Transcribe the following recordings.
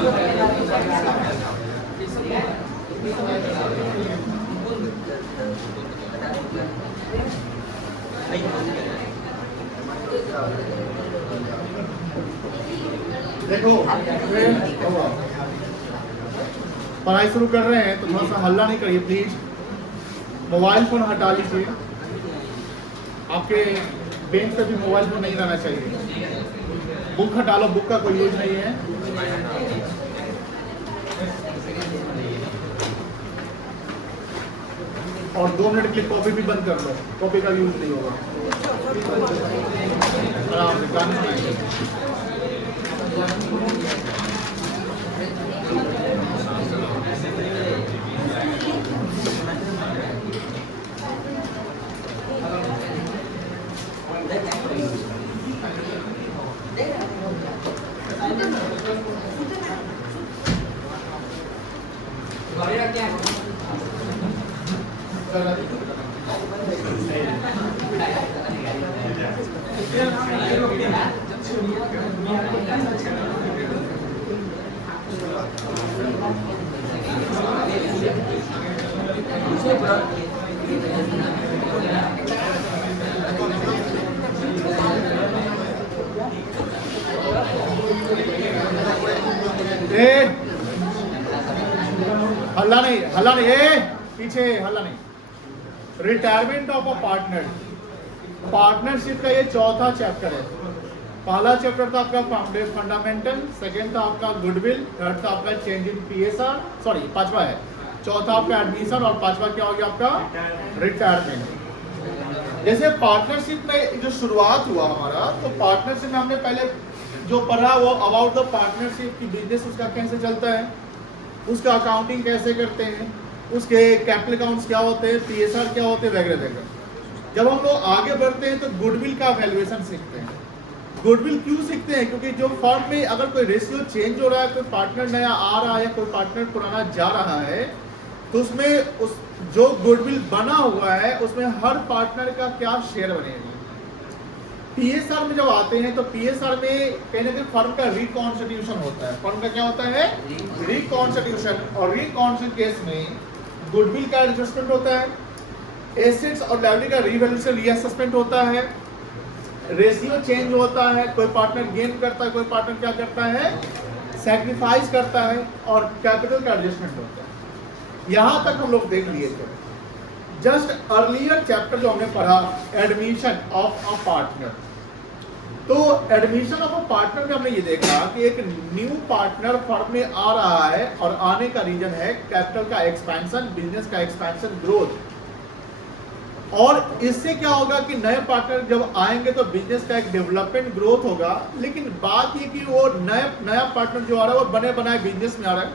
देखो पढ़ाई शुरू कर रहे हैं तो थोड़ा सा हल्ला नहीं करिए प्लीज। मोबाइल फोन हटा लीजिए, आपके बेंच पे भी मोबाइल फोन नहीं रहना चाहिए। बुक हटा लो, बुक का कोई यूज नहीं है। और 2 मिनट के लिए कॉपी भी बंद कर लो, कॉपी का यूज नहीं होगा। आराम से गाने सुनाइए। हल्ला नहीं, पीछे हल्ला नहीं। Retirement of a partner, partnership का ये चौथा चैप्टर है। पहला चैप्टर था आपका फंडामेंटल, सेकंड था आपका गुडविल, थर्ड था आपका चेंज इन पीएसआर, सॉरी पांचवा है, चौथा आपका एडमिशन और पांचवा क्या हो गया आपका रिटायरमेंट। जैसे पार्टनरशिप में जो शुरुआत हुआ हमारा, तो पार्टनरशिप में हमने पहले जो पढ़ा वो अबाउट द पार्टनरशिप की बिजनेस उसका कैसे चलता है, उसका अकाउंटिंग कैसे करते हैं, उसके कैपिटल अकाउंट्स क्या होते हैं, पीएसआर क्या होते हैं वगैरह वगैरह। जब हम लोग आगे बढ़ते हैं तो गुडविल का वैल्यूएशन सीखते हैं। गुडविल क्यों सीखते हैं? क्योंकि जो फर्म में अगर कोई रेशियो चेंज हो रहा है, कोई पार्टनर नया आ रहा है, कोई पार्टनर पुराना जा रहा है, तो उसमें उस जो गुडविल बना हुआ है उसमें हर पार्टनर का क्या शेयर बनेगा। पीएसआर में जब आते हैं तो पीएसआर में कहीं ना कहीं फर्म का रिकॉन्स्टिट्यूशन होता है। फर्म का क्या होता है? रिकॉन्स्टिट्यूशन। और रिकॉन्स्टिट्यूशन केस में गुडविल का एडजस्टमेंट होता है, एसेट्स और लायबिलिटी का रीवैल्यूएशन रीअसेसमेंट होता है, रेशियो चेंज होता है, कोई पार्टनर गेन करता है, कोई पार्टनर क्या करता है सैक्रिफाइस करता है, और कैपिटल का एडजस्टमेंट होता है। यहां तक हम लोग देख लिए थे। जस्ट अर्लियर चैप्टर जो हमने पढ़ा एडमिशन ऑफ अ पार्टनर, तो एडमिशन ऑफ अ पार्टनर में हमने ये देखा कि एक न्यू पार्टनर फर्म में आ रहा है और आने का रीजन है कैपिटल का एक्सपेंशन, बिजनेस का एक्सपेंशन, ग्रोथ। और इससे क्या होगा कि नए पार्टनर जब आएंगे तो बिजनेस का एक डेवलपमेंट ग्रोथ होगा। लेकिन बात ये कि वो नया पार्टनर जो आ रहा है वो बने बनाए बिजनेस में आ रहा है।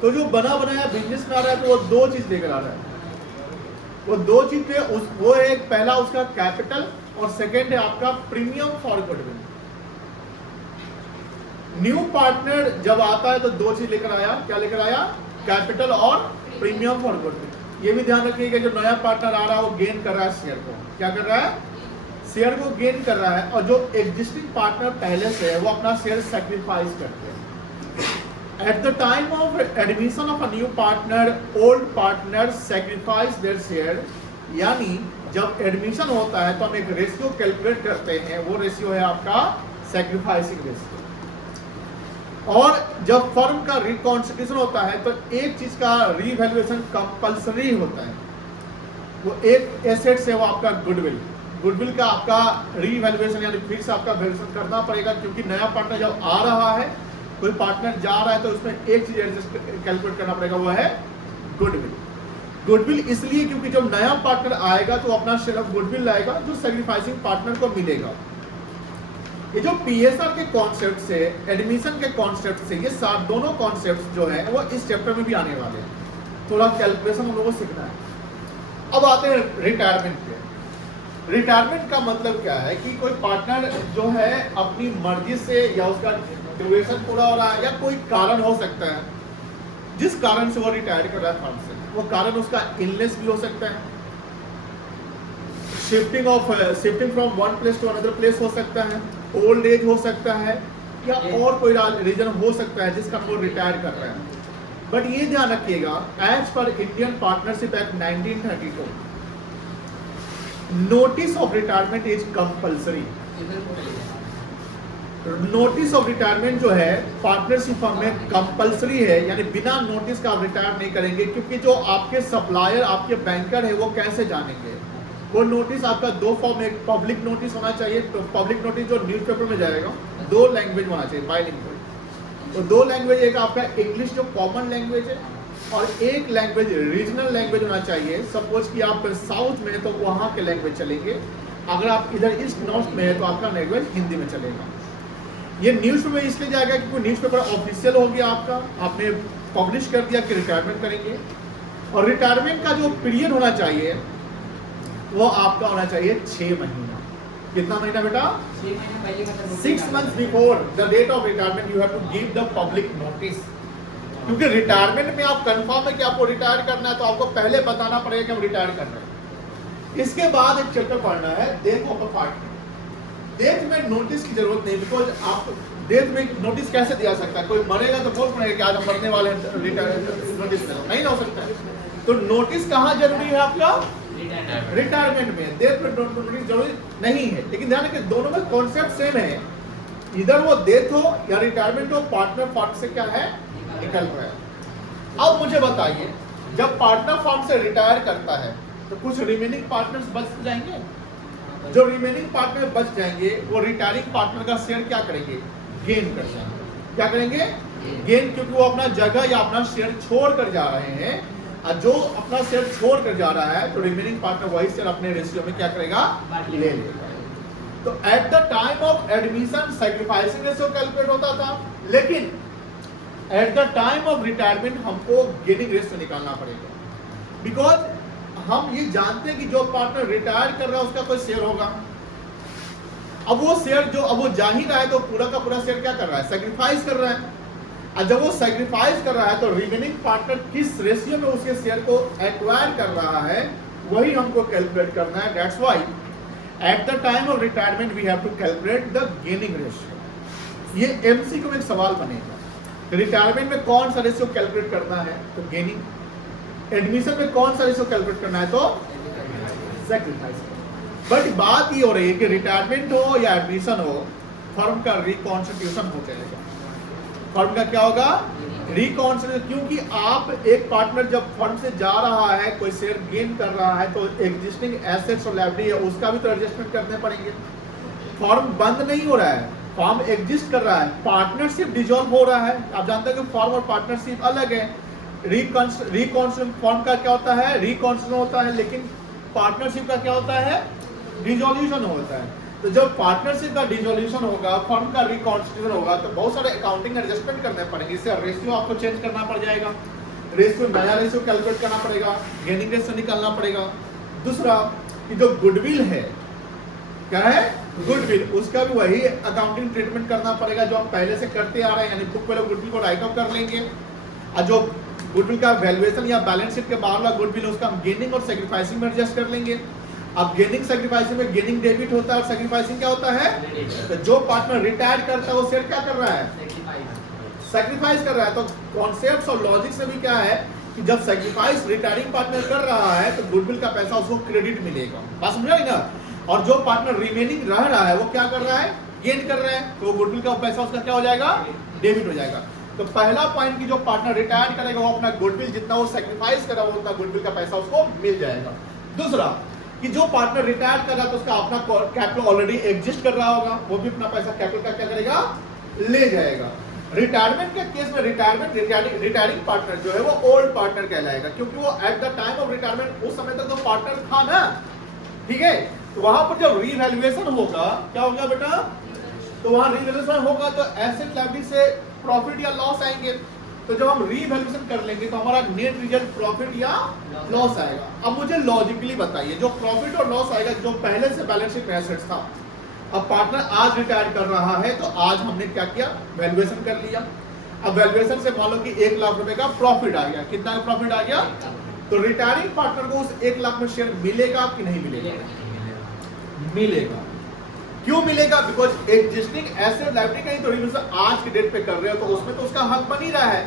तो जो बना बनाया बिजनेस में आ रहा है तो वो दो चीज लेकर आ रहा है। वो दो चीज पे वो एक पहला उसका कैपिटल और सेकंड है आपका premium for goodwill. New partner जब आता है तो दो चीज लेकर आया। क्या लेकर आया? कैपिटल और प्रीमियम फॉर गुडविल। ये भी ध्यान रखिएगा जो नया पार्टनर आ रहा है वो गेन कर रहा है शेयर को। क्या कर रहा है? शेयर को गेन कर रहा है। और जो एग्जिस्टिंग पार्टनर पहले से है वो अपना शेयर सैक्रिफाइस करते हैं। At the time of admission of a new partner, old partner sacrifice their share। यानी जब एडमिशन होता है तो हम एक रेशियो कैलकुलेट करते हैं, वो रेशियो है आपका सैक्रिफाइसिंग रेशियो। और जब फर्म का रिकॉन्स्टिट्यूशन होता है तो एक चीज का रीवैल्यूएशन कंपल्सरी होता है। वो एक एसेट से वो आपका गुडविल, गुडविल का आपका रीवैल्यूएशन यानी फिर से आपका वैल्यूएशन करना पड़ेगा। क्योंकि नया पार्टनर जब आ रहा है, कोई पार्टनर जा रहा है, तो उसमें एक चीज एडजस्ट कैलकुलेट करना पड़ेगा, वो है गुडविल। गुडविल इसलिए क्योंकि जब नया पार्टनर आएगा तो अपना शेयर ऑफ गुडविल लाएगा जो सैक्रिफाइसिंग पार्टनर को मिलेगा। ये जो पीएसआर के कॉन्सेप्ट से, एडमिशन के कॉन्सेप्ट से, ये दोनों कॉन्सेप्ट जो है वो इस चैप्टर में भी आने वाले हैं। थोड़ा कैलकुलेशन हम लोगों को सीखना है। अब आते हैं रिटायरमेंट पे। रिटायरमेंट का मतलब क्या है कि कोई पार्टनर जो है अपनी मर्जी से या उसका ड्यूरेशन पूरा हो रहा है या कोई कारण हो सकता है जिस कारण से वो रिटायर कर रहा है फर्म से। वो कारण उसका इलनेस भी हो सकता है, shifting from one place to another place हो सकता है, ओल्ड एज हो सकता है, या और कोई रीजन हो सकता है जिसका वो रिटायर कर रहे हैं। बट ये ध्यान रखिएगा, as per Indian partnership act 1932 notice of retirement is compulsory. Notice of retirement जो है पार्टनरशिप फर्म में कंपल्सरी है, यानी बिना नोटिस का आप रिटायर नहीं करेंगे, क्योंकि जो आपके सप्लायर आपके बैंकर है वो कैसे जानेंगे? वो नोटिस आपका दो फॉर्म, एक पब्लिक नोटिस होना चाहिए, तो पब्लिक नोटिस जो न्यूज़पेपर में जाएगा 2 लैंग्वेज होना चाहिए, बाइलिंगुअल। तो 2 लैंग्वेज, एक आपका इंग्लिश जो कॉमन लैंग्वेज है और एक लैंग्वेज रीजनल लैंग्वेज होना चाहिए। सपोज कि आप साउथ में है तो वहाँ के लैंग्वेज चलेंगे, अगर आप इधर ईस्ट नॉर्थ में है तो आपका लैंग्वेज हिंदी में चलेगा। ये न्यूज़पेपर इसलिए जाएगा क्योंकि न्यूज़पेपर ऑफिशियल हो गया आपका, आपने पब्लिश कर दिया कि रिटायरमेंट करेंगे। और रिटायरमेंट का जो पीरियड होना चाहिए वो आपका होना चाहिए 6 महीना। कितना महीना बेटा? 6 महीने पहले 6 months before the date of retirement you have to give the public notice. क्योंकि रिटायरमेंट में आप कंफर्म है कि आपको रिटायर करना है तो आपको पहले बताना पड़ेगा कि हम रिटायर कर रहे हैं। इसके बाद एक चैप्टर पढ़ना है death of the partner. Death में नोटिस की जरूरत नहीं, बिकॉज आप डेथ में नोटिस कैसे दिया सकता है? कोई मरेगा तो बोल पड़ेगा कि आज हम मरने वाले हैं, नोटिस नहीं हो सकता है। तो नोटिस कहाँ जरूरी है आपका? रिटायरमेंट में। डेथ में नोटिस जरूरी नहीं है, लेकिन ध्यान रखिए दोनों में कॉन्सेप्ट सेम है। इधर वो डेथ हो या रिटायरमेंट हो, पार्टनर फर्म से क्या है? निकल रहा है। अब मुझे बताइए, जब पार्टनर फर्म से रिटायर करता है तो कुछ रिमेनिंग पार्टनर्स बच जाएंगे। जो रिमेनिंग पार्टनर बच जाएंगे वो रिटायरिंग पार्टनर का शेयर क्या करेंगे? गेन कर जाएंगे। क्या करेंगे? गेन, क्योंकि वो अपना जगह या अपना शेयर छोड़ कर जा रहे हैं। और जो अपना शेयर छोड़ कर जा रहा है तो रिमेनिंग पार्टनर वही शेयर अपने रेशियो में क्या करेगा? ले लेगा। तो eight the time of admission sacrificing ratio calculate होता था, लेकिन eight the time of retirement हमको गेनिंग रेशियो निकालना पड़ेगा। बिकॉज हम ये जानते हैं कि जो पार्टनर रिटायर कर रहा है उसका कोई शेयर होगा। अब वो शेयर जो अब वो जा ही रहा है तो पूरा का पूरा शेयर क्या कर रहा है? सैक्रिफाइस कर रहा है। और जब वो सैक्रिफाइस कर रहा है तो रिमेनिंग पार्टनर किस रेशियो में उसके शेयर को एक्वायर कर रहा है वही हमको कैलकुलेट करना है। That's why at the time of retirement we have to calculate the gaining ratio. ये एमसीक्यू में एक सवाल बनेगा, रिटायरमेंट में कौन सा रेशियो कैलकुलेट करना है? तो गेनिंग। एडमिशन में कौन सा रेशियो कैलकुलेट करना है? तो सैक्रिफाइस। बट बात ये हो रही है कि रिटायरमेंट हो या एडमिशन हो, फर्म का रिकॉन्स्टिट्यूशन हो जाएगा। फर्म का क्या होगा? रिकॉन्स्टिट्यूशन। क्योंकि आप एक पार्टनर जब फर्म से जा रहा है, कोई शेयर गेन कर रहा है, तो एग्जिस्टिंग एसेट्स और लायबिलिटी है उसका भी तो एडजस्टमेंट करने पड़ेंगे। फर्म बंद नहीं हो रहा है, फर्म एग्जिस्ट कर रहा है, पार्टनरशिप डिसॉल्व हो रहा है। आप जानते हैं कि फर्म और पार्टनरशिप अलग है। रिकॉन्स्टिट्यूशन फर्म का क्या होता है? रिकॉन्स्टिट्यूशन होता है, लेकिन पार्टनरशिप का क्या होता है? डिसॉल्यूशन होता है। तो जब पार्टनरशिप का डिसॉल्यूशन होगा, फर्म का रिकॉन्स्टिट्यूशन होगा, तो बहुत सारे अकाउंटिंग एडजस्टमेंट करने पड़ेंगे। इससे रेशियो आपको चेंज करना पड़ जाएगा, रेशियो नया रेशियो कैलकुलेट करना पड़ेगा, गेनिंग रेशियो निकालना पड़ेगा। दूसरा कि जो गुडविल है, क्या है? गुडविल, उसका भी वही अकाउंटिंग ट्रीटमेंट करना पड़ेगा जो हम पहले से करते आ रहे हैं। यानी बुक वाले गुडविल को राइट ऑफ कर लेंगे, और जो गुडविल का वैल्यूएशन या बैलेंस शीट के बाहर वाला गुडविल उसका हम गेनिंग और सैक्रिफाइसिंग में एडजस्ट कर लेंगे। अब गेनिंग सैक्रिफाइसिंग में गेनिंग डेबिट होता है और सैक्रिफाइसिंग क्या होता है? तो जो पार्टनर रिटायर करता है वो शेयर क्या कर रहा है? सैक्रिफाइस कर रहा है। तो कॉन्सेप्ट्स और लॉजिक से भी क्या है कि जब सैक्रिफाइस रिटायरिंग पार्टनर कर रहा है तो गुडविल का पैसा उसको क्रेडिट मिलेगा। बात समझ रहे ना? और जो पार्टनर रिमेनिंग रह रहा है वो क्या कर रहा है? गेन कर रहा है, तो गुडविल का पैसा उसका क्या हो जाएगा? डेबिट हो जाएगा। तो पहला पॉइंट कि जो पार्टनर रिटायर करेगा वो अपना गुडविल जितना वो सैक्रिफाइस करा वो उतना गुडविल का पैसा उसको मिल जाएगा। दूसरा कि जो पार्टनर रिटायर कर रहा है तो उसका अपना कैपिटल ऑलरेडी एग्जिस्ट कर रहा होगा, वो भी अपना पैसा कैपिटल का क्या करेगा? ले जाएगा। रिटायरमेंट के केस में रिटायरिंग पार्टनर जो है वो ओल्ड पार्टनर कहलाएगा, क्योंकि वो eight the time of retirement उस समय तक तो पार्टनर था ना, ठीक है? तो वहां पर जब रीवैल्यूएशन होगा, क्या होगा बेटा? तो वहां रीवैल्यूएशन होगा तो एसेट लायबिलिटी से प्रॉफिट या लॉस आएंगे। तो जब हम रीवैल्यूएशन कर लेंगे तो हमारा नेट रिजल्ट प्रॉफिट या लॉस आएगा। अब मुझे लॉजिकली बताइए, जो प्रॉफिट और लॉस आएगा जो पहले से बैलेंस शीट में एसेट्स था, अब पार्टनर आज रिटायर कर रहा है तो आज हमने क्या किया? वैल्यूएशन कर लिया। अब वैल्यूएशन से मान लो कि 1 लाख रुपए का प्रॉफिट आ गया। कितना का प्रॉफिट आ गया? तो रिटायरिंग पार्टनर को उस 1 लाख में शेयर मिलेगा कि नहीं मिलेगा? मिलेगा। क्यों मिलेगा? बिकॉज एग्जिस्टिंग एसेट लायबिलिटी कहीं थोड़ी मतलब आज की डेट पे कर रहे हो तो उसमें तो उसका हक बन ही रहा है।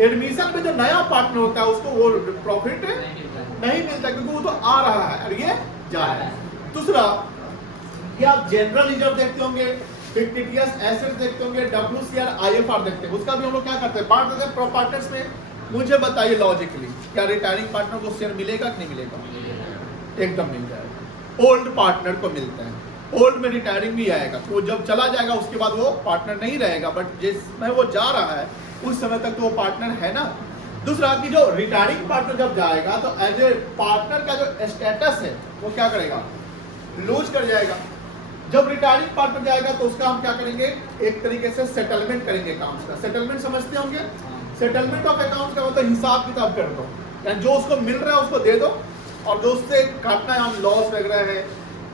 एडमिशन में जो नया पार्टनर होता है उसको वो प्रॉफिट नहीं मिलता क्योंकि वो तो आ रहा है और ये जा रहा है। दूसरा कि आप जनरल रिजर्व देखते होंगे, फिक्टिशियस एसेट देखते होंगे, WCR IFR देखते हैं, उसका भी हम लोग क्या करते हैं बांट देते हैं पार्टनर्स में। मुझे बताइए लॉजिकली क्या रिटायरिंग पार्टनर को शेयर मिलेगा कि नहीं मिलेगा? एकदम मिल जाएगा। ओल्ड पार्टनर को मिलता है, ओल्ड में रिटायरिंग भी आएगा तो जब चला जाएगा उसके बाद वो पार्टनर नहीं रहेगा, बट जिसमें वो जा रहा है उस समय तक तो वो पार्टनर है ना। दूसरा कि जो रिटायरिंग पार्टनर जब जाएगा तो एज ए पार्टनर का जो स्टेटस है वो क्या करेगा? लूज कर जाएगा। जब रिटायरिंग पार्टनर जाएगा तो उसका हम क्या करेंगे? एक तरीके से सेटलमेंट करेंगे अकाउंट्स का। सेटलमेंट समझते होंगे? सेटलमेंट ऑफ अकाउंट्स का मतलब हिसाब किताब कर दो, यानी जो उसको मिल रहा है उसको दे दो और जो उससे काटना है हम लॉस वगैरह है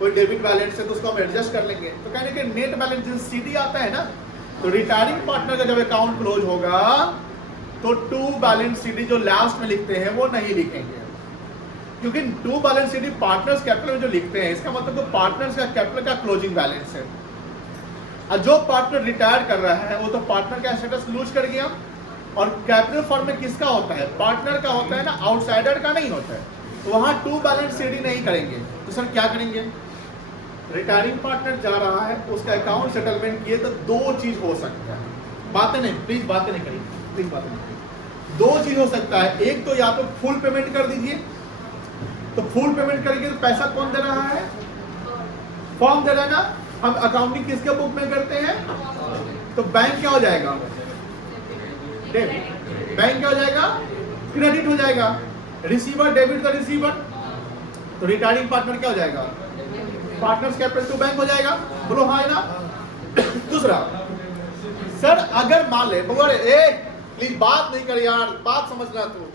कोई डेबिट बैलेंस है तो उसको हम एडजस्ट कर लेंगे। तो कहने के नेट बैलेंस जो CD आता है ना, तो रिटायरिंग पार्टनर का जब अकाउंट क्लोज होगा तो टू बैलेंस CD जो लास्ट में लिखते हैं वो नहीं लिखेंगे, क्योंकि to balance CD partners capital में जो लिखते हैं इसका मतलब तो पार्टनर्स का कैपिटल का क्लोजिंग बैलेंस है। और जो पार्टनर रिटायर कर रहा है वो तो पार्टनर का स्टेटस लूज कर गया। और कैपिटल फॉर्म में किसका होता है? पार्टनर का होता है ना, आउटसाइडर का नहीं होता है। तो वहां टू बैलेंस CD नहीं करेंगे। तो सर क्या करेंगे? रिटायरिंग पार्टनर जा रहा है उसका अकाउंट सेटलमेंट किए तो दो चीज हो सकता है। बातें नहीं, प्लीज बातें नहीं करिए, प्लीज बातें नहीं करिए। दो चीज हो सकता है, एक तो या तो फुल पेमेंट कर दीजिए, तो फुल पेमेंट करेंगे तो पैसा कौन दे रहा है? फॉर्म दे रहा है ना। हम अकाउंटिंग किसके बुक में करते हैं? तो बैंक क्या हो जाएगा? डेबिट। बैंक क्या हो जाएगा? क्रेडिट हो जाएगा। रिसीवर डेबिट द रिसीवर, तो रिटायरिंग पार्टनर क्या हो जाएगा? पार्टनर्स कैपिटल टू बैंक हो जाएगा। बोलो हाँ है ना। दूसरा सर अगर मान ले प्लीज बात नहीं कर यार, बात समझना। तू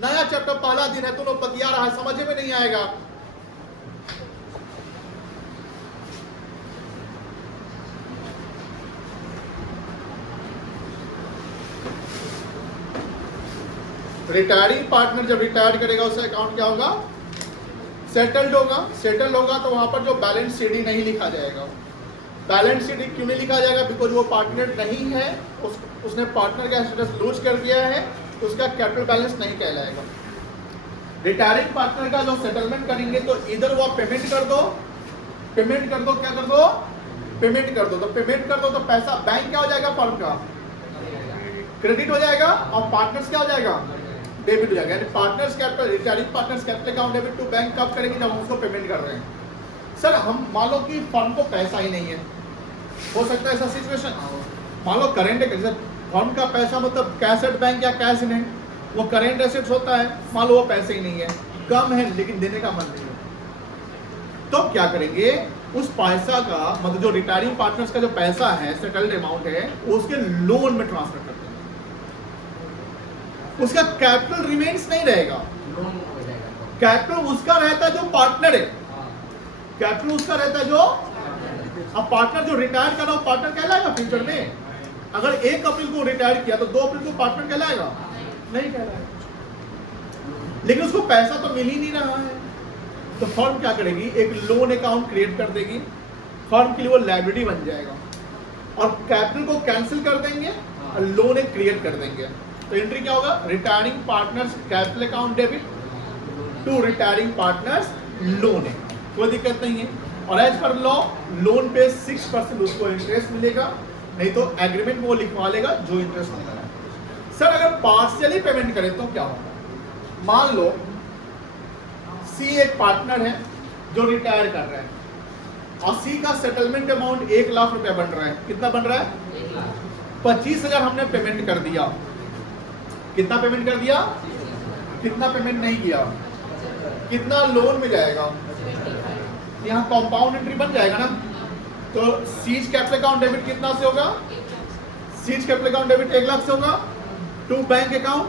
नया चैप्टर पहला दिन है, तू लोग बतिया रहा है, समझे में नहीं आएगा। रिटायरिंग पार्टनर जब रिटायर करेगा उसका अकाउंट क्या होगा? सेटल्ड होगा। सेटल होगा तो वहां पर जो बैलेंस CD नहीं लिखा जाएगा। बैलेंस CD क्यों नहीं लिखा जाएगा? बिकॉज वो पार्टनर नहीं है, उसने पार्टनर का स्टेटस लूज कर दिया है, तो उसका कैपिटल बैलेंस नहीं कहलाएगा। रिटायरिंग पार्टनर का जो सेटलमेंट करेंगे तो इधर वो पेमेंट कर दो, पेमेंट कर दो, क्या कर दो? पेमेंट कर दो। तो पेमेंट कर दो तो पैसा बैंक क्या हो जाएगा? फर्म का क्रेडिट हो जाएगा और पार्टनर्स क्या हो जाएगा? डेबिट हो जाएगा। यानी partners capital, retiring partners capital account debit to bank कब करेंगे? जब हम उसको पेमेंट कर रहे हैं। सर हम मान लो कि फर्म को पैसा ही नहीं है, हो सकता है ऐसा सिचुएशन। मान लो करेंट है, फर्म का पैसा मतलब कैश एट बैंक या कैश इन हैंड, वो करेंट एसेट्स होता है। मान लो वो पैसे ही नहीं है, कम है लेकिन देने का मन नहीं है, तो क्या करेंगे? उस पैसा का मतलब जो रिटायरिंग पार्टनर्स का जो पैसा है, सेटल्ड अमाउंट है, उसके लोन में ट्रांसफर करते हैं। उसका कैपिटल रिमेन्स नहीं रहेगा, कैपिटल उसका रहता है जो पार्टनर है, कैपिटल उसका रहता है जो। अब पार्टनर जो रिटायर कर रहा है पार्टनर कहलाएगा फ्यूचर में? अगर 1 अप्रैल को रिटायर किया तो 2 अप्रैल को पार्टनर कहलाएगा? नहीं कहलाएगा। लेकिन उसको पैसा तो मिल ही नहीं रहा है, तो फर्म क्या करेगी? एक लोन अकाउंट क्रिएट कर देगी, फर्म के लिए वो लायबिलिटी बन जाएगा और कैपिटल को कैंसिल कर देंगे और लोन एक क्रिएट कर देंगे। तो एंट्री क्या होगा? Retiring partners capital account debit to retiring partners loan है, कोई दिक्कत नहीं है। और एज पर लॉ लोन पे 6% उसको इंटरेस्ट मिलेगा, नहीं तो एग्रीमेंट में वो लिखवा लेगा जो इंटरेस्ट मिलेगा। सर अगर पार्शियली पेमेंट करें तो क्या होगा? मान लो C एक पार्टनर है जो रिटायर कर रहा है और C का सेटलमेंट अमाउंट 1 लाख रुपया बन रहा है। कितना बन रहा है? 25,000 हमने पेमेंट कर दिया। कितना पेमेंट कर दिया? कितना पेमेंट नहीं किया? कितना लोन में जाएगा? यहाँ कंपाउंड एंट्री बन जाएगा ना। तो सीज कैपिटल अकाउंट डेबिट कितना से होगा? C's capital account debit 1 lakh से होगा to bank account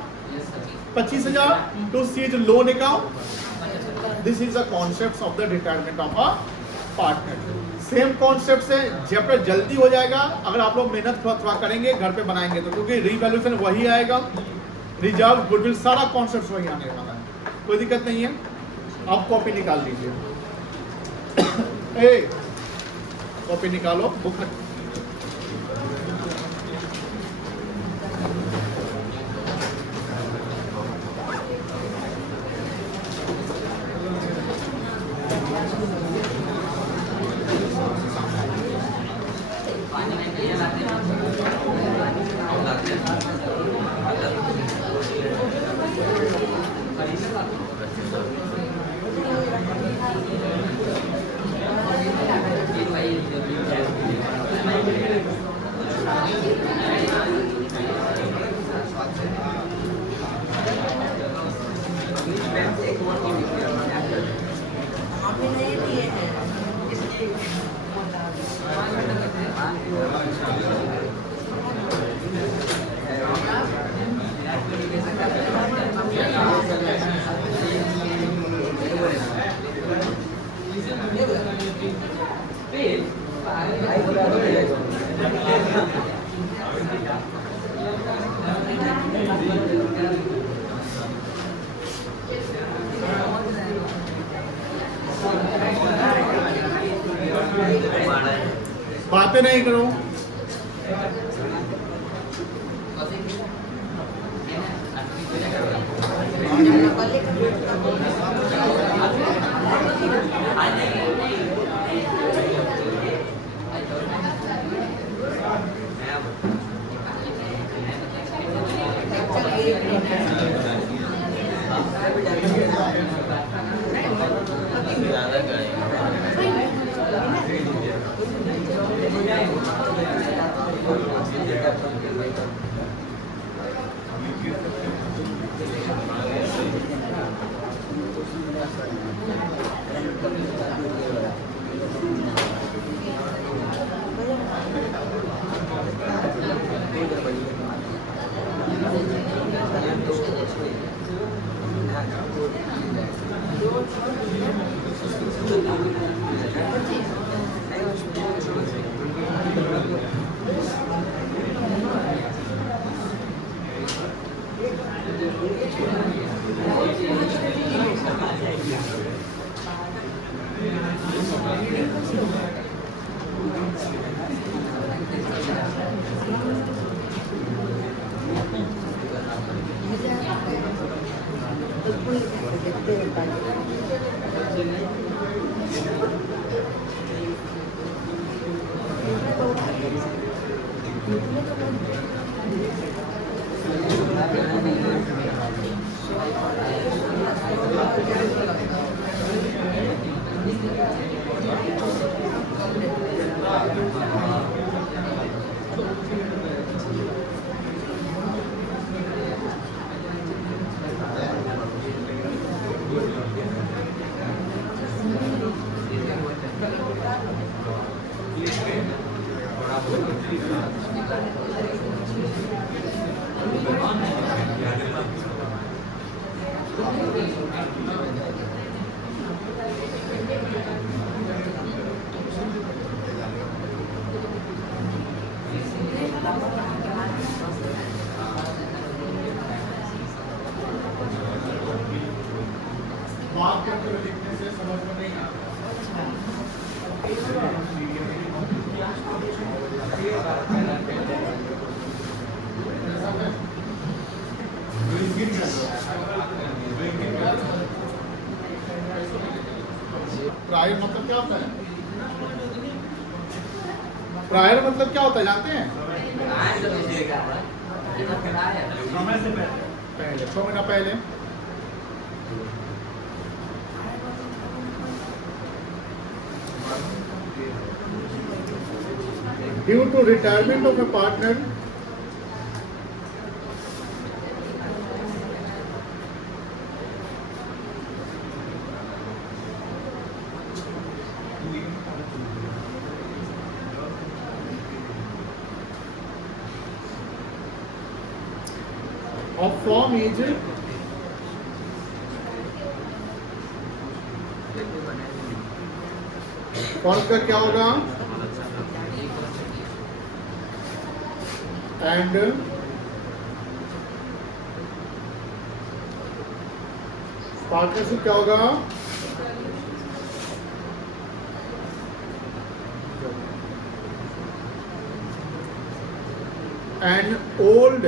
25,000 to C's loan account. This is the concept of the retirement of a partner. Same concept से जब तक जल्दी हो जाएगा अगर आप लोग मेहनत थोड़ा करेंगे, घर पे बनाएंगे तो, क्योंकि रीवैल्यूएशन वही आएगा, रिजर्व गुडविल सारा कॉन्सेप्ट वही आने वाला है, कोई दिक्कत नहीं है। आप कॉपी निकाल लीजिए। कॉपी निकालो बुक। बातें नहीं करो। बात करते हुए लिखने से समझ में नहीं आता। प्रायर मतलब क्या होता है? प्रायर मतलब क्या होता है जानते हैं? पहले 6 महीना पहले। Due to retirement of a partner, of from age form का क्या होगा? एंड पार्टनरशिप क्या होगा? An old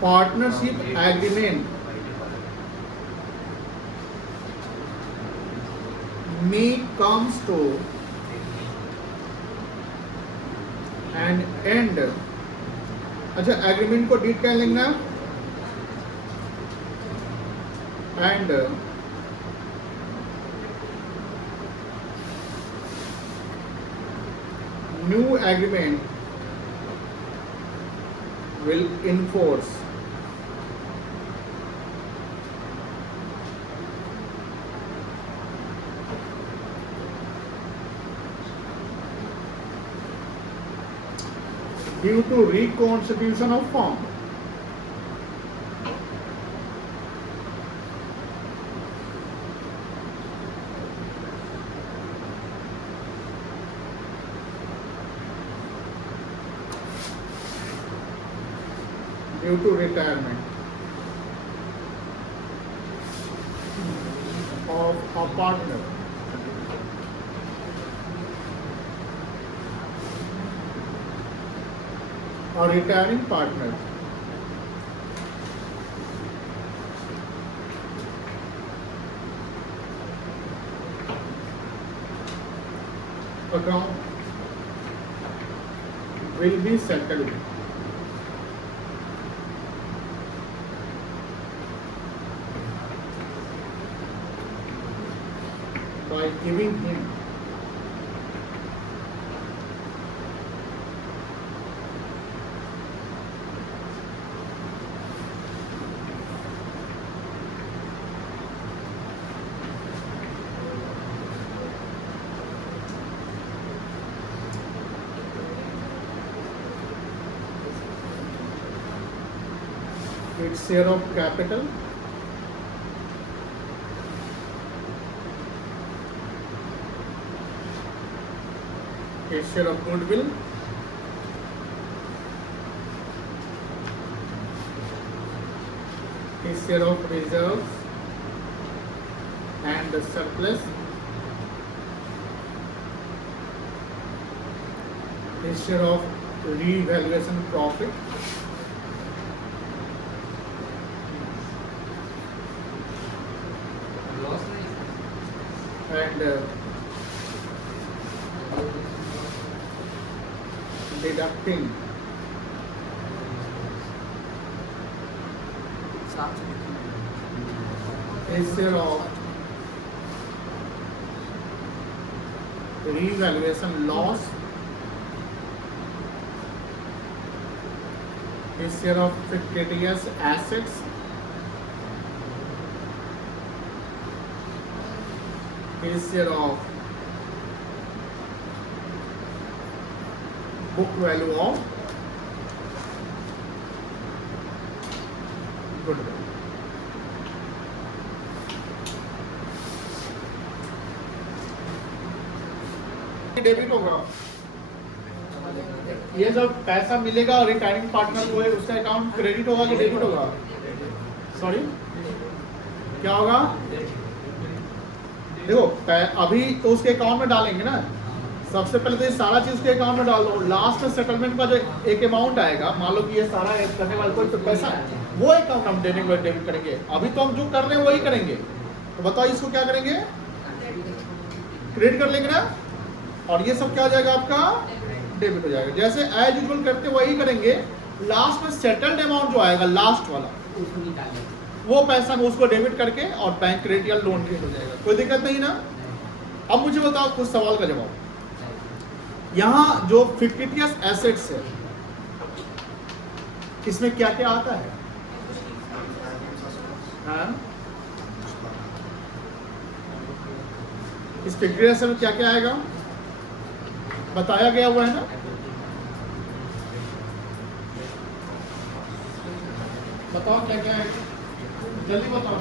partnership agreement may comes to an end. अच्छा, एग्रीमेंट को डीट क्या लिखना? And new agreement will enforce due to reconstitution of firm. Due to retirement of a partner. A retiring partner account will be settled by giving him its share of capital its share of goodwill its share of reserves and the surplus its share of revaluation profit and deducting his share of revaluation loss, his share of fictitious assets, his share of book value of goodwill. Debit होगा, ये जब पैसा मिलेगा retiring partner को है उसका account credit होगा कि डेबिट होगा? सॉरी, क्या होगा? देखो अभी तो उसके अकाउंट में डालेंगे ना, सबसे पहले तो ये सारा चीज उसके अकाउंट में डाल दो, लास्ट में सेटलमेंट का जो एक अमाउंट आएगा, मान लो कि ये सारा करने वाले कोई तो पैसा वो अकाउंट हम देने को डेबिट करेंगे। अभी तो हम जो कर रहे हैं वही करेंगे, तो बताओ इसको क्या करेंगे? क्रेडिट कर लेंगे ना, और ये सब क्या हो जाएगा आपका? डेबिट हो जाएगा। जैसे एज यूजुअल करते वही करेंगे, लास्ट में सेटल्ड अमाउंट जो आएगा लास्ट वाला वो पैसा में उसको डेबिट करके और बैंक क्रेडिट या लोन क्रेडिट हो जाएगा। कोई दिक्कत नहीं ना? अब मुझे बताओ कुछ सवाल का जवाब। यहाँ जो फिक्टिटियस एसेट्स है इसमें क्या क्या आता है? हाँ? इस फिक्टिटियस एसेट में क्या क्या आएगा बताया गया हुआ है ना? बताओ क्या क्या है, जल्दी बताओ।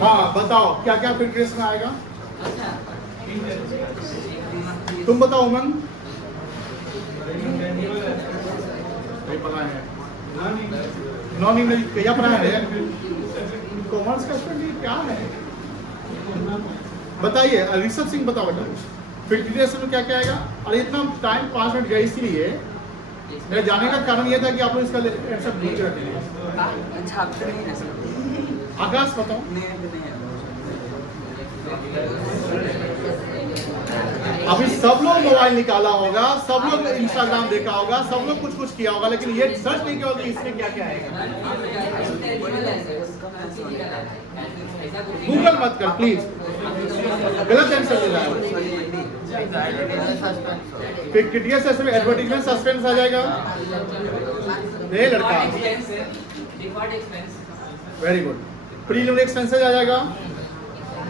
हाँ बताओ क्या क्या फिटनेस में आएगा? तुम बताओ उमंग। नहीं पढ़ा है, नॉन इंग्लिश क्या पढ़ा है? कॉमर्स का स्टूडेंट ये क्या है? बताइए ऋषभ सिंह बताओ बेटा, फिफ्टी डेज में क्या क्या आएगा? और इतना टाइम 5 मिनट गया इसलिए मेरे जाने का कारण ये था कि आप लोग इसका आंसर पूछ रहे थे। आकाश बताओ। अभी सब लोग मोबाइल निकाला होगा, सब लोग इंस्टाग्राम देखा होगा, सब लोग कुछ कुछ किया होगा, लेकिन ये सर्च नहीं किया होगा कि इसमें क्या क्या आएगा। गूगल मत कर प्लीज, गलत आंसर दे रहा है। फिक्टिटियस में एडवर्टाइजमेंट सस्पेंस आ जाएगा। ये लड़का वेरी गुड। प्रीलिमिनरी एक्सपेंसेस आ जाएगा,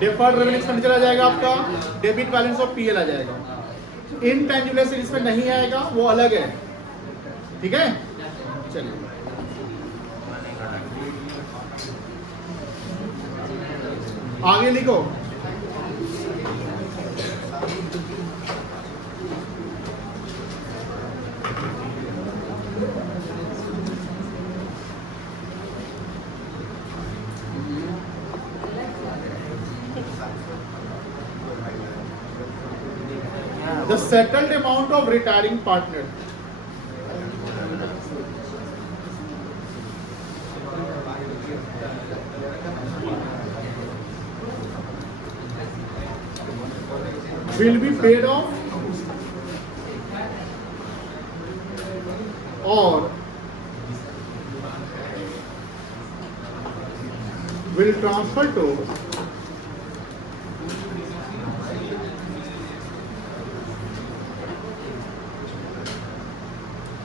डिफर्ड रेवेन्यू एक्सपेंडिचर आ जाएगा, आपका डेबिट बैलेंस ऑफ पीएल आ जाएगा। इनटेंजिबल एसेट इसमें नहीं आएगा, वो अलग है, ठीक है। चलिए आगे लिखो। The settled amount of retiring partner. Will be paid off or will transfer to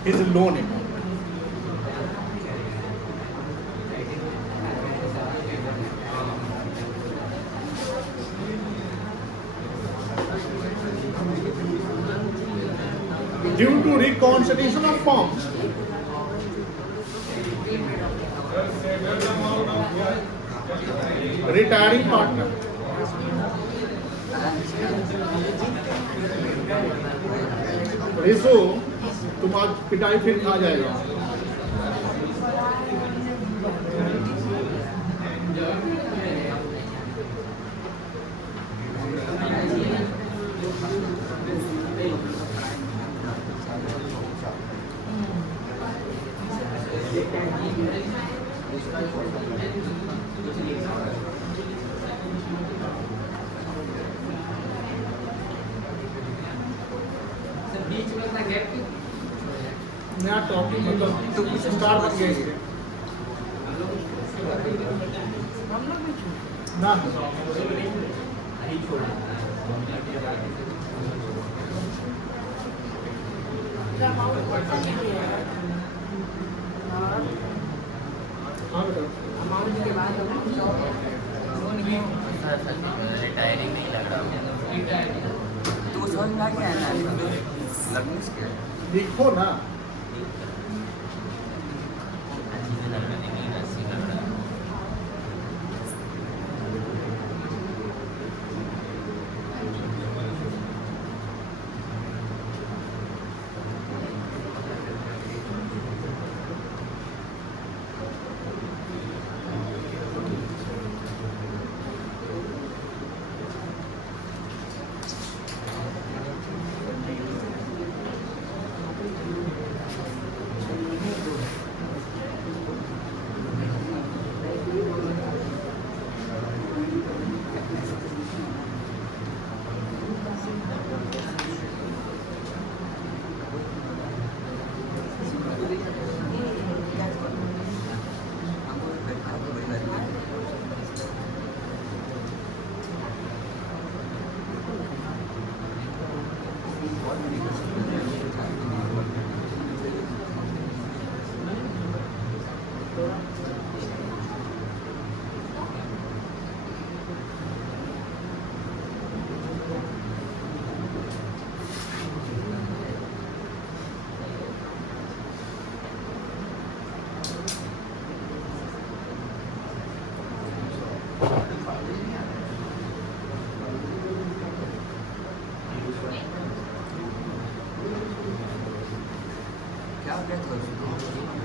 his loan account. Due to reconstitution of firms, retiring partner रिसो तुम आज पिटाई फिर खा जाएगा। नया टॉपिक मतलब स्टार बन गया ना। रिटायरिंग नहीं लग रहा तो समझ में आ गया है ना, लगने से क्या लिखो ना। क्या हो गया था?